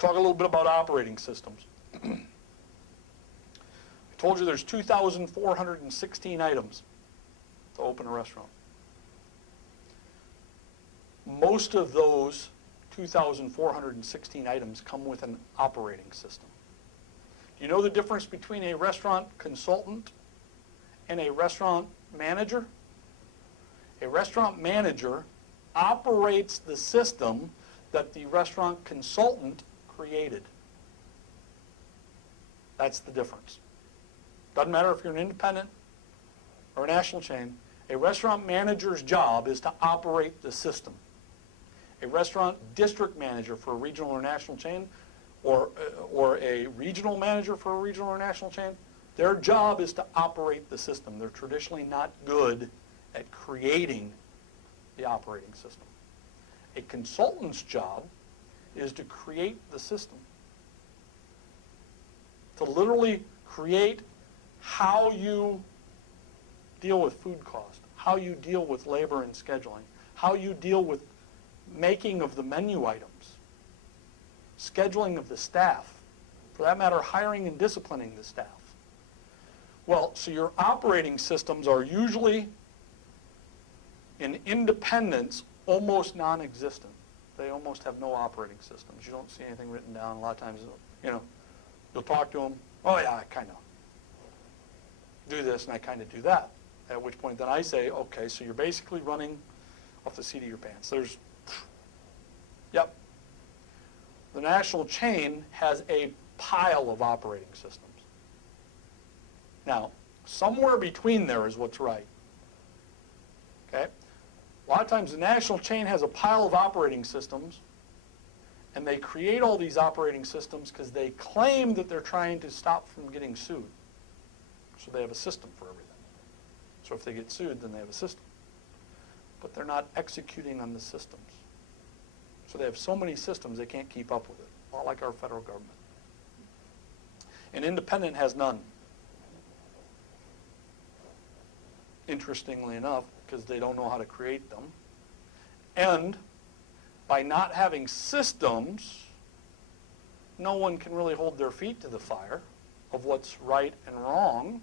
talk a little bit about operating systems. I told you there's 2,416 items to open a restaurant. Most of those 2,416 items come with an operating system. Do you know the difference between a restaurant consultant and a restaurant manager? A restaurant manager operates the system that the restaurant consultant created. That's the difference. Doesn't matter if you're an independent or a national chain. A restaurant manager's job is to operate the system. A restaurant district manager for a regional or national chain, or a regional manager for a regional or national chain, their job is to operate the system. They're traditionally not good at creating the operating system. A consultant's job is to create the system. To literally create how you deal with food cost, how you deal with labor and scheduling, how you deal with making of the menu items, scheduling of the staff, for that matter, hiring and disciplining the staff. Well, so your operating systems are usually, in independents, almost non-existent. They almost have no operating systems. You don't see anything written down. A lot of times, you'll talk to them, oh yeah, I kind of do this and I kind of do that. At which point then I say, okay, so you're basically running off the seat of your pants. Yep. The national chain has a pile of operating systems. Now, somewhere between there is what's right. Okay? A lot of times the national chain has a pile of operating systems, and they create all these operating systems because they claim that they're trying to stop from getting sued. So they have a system for everything. So if they get sued, then they have a system. But they're not executing on the systems. So they have so many systems they can't keep up with it, a lot like our federal government. An independent has none. Interestingly enough, because they don't know how to create them. And by not having systems, no one can really hold their feet to the fire of what's right and wrong.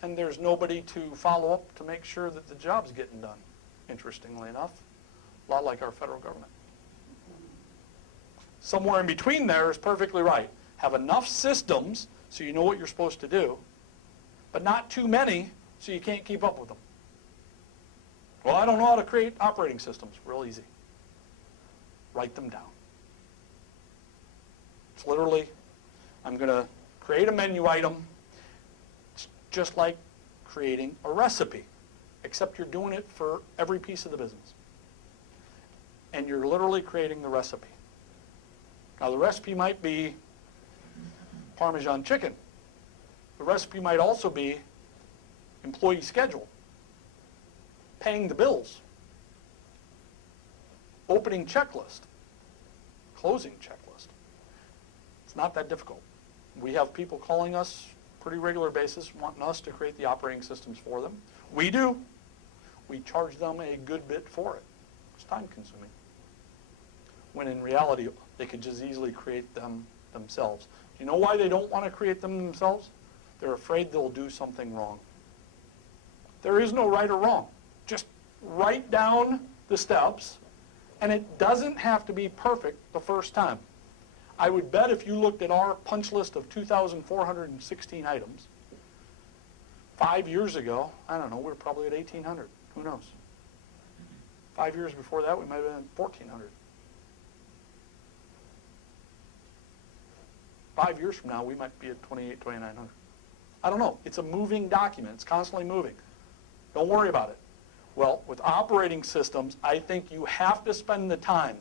And there's nobody to follow up to make sure that the job's getting done, interestingly enough. A lot like our federal government. Somewhere in between there is perfectly right. Have enough systems so you know what you're supposed to do, but not too many so you can't keep up with them. Well, I don't know how to create operating systems. Real easy. Write them down. It's literally, I'm going to create a menu item. It's just like creating a recipe, except you're doing it for every piece of the business. And you're literally creating the recipe. Now, the recipe might be Parmesan chicken. The recipe might also be employee schedule, paying the bills, opening checklist, closing checklist. It's not that difficult. We have people calling us pretty regular basis wanting us to create the operating systems for them. We do. We charge them a good bit for it. It's time consuming. When in reality, they could just easily create them themselves. Do you know why they don't want to create them themselves? They're afraid they'll do something wrong. There is no right or wrong. Just write down the steps, and it doesn't have to be perfect the first time. I would bet if you looked at our punch list of 2,416 items, 5 years ago, I don't know, we were probably at 1,800. Who knows? 5 years before that, we might have been at 1,400. 5 years from now, we might be at 2,800, 2,900. I don't know. It's a moving document. It's constantly moving. Don't worry about it. Well, with operating systems, I think you have to spend the time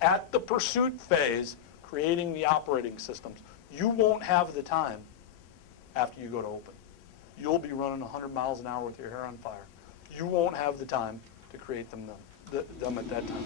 at the pursuit phase creating the operating systems. You won't have the time after you go to open. You'll be running 100 miles an hour with your hair on fire. You won't have the time to create them at that time.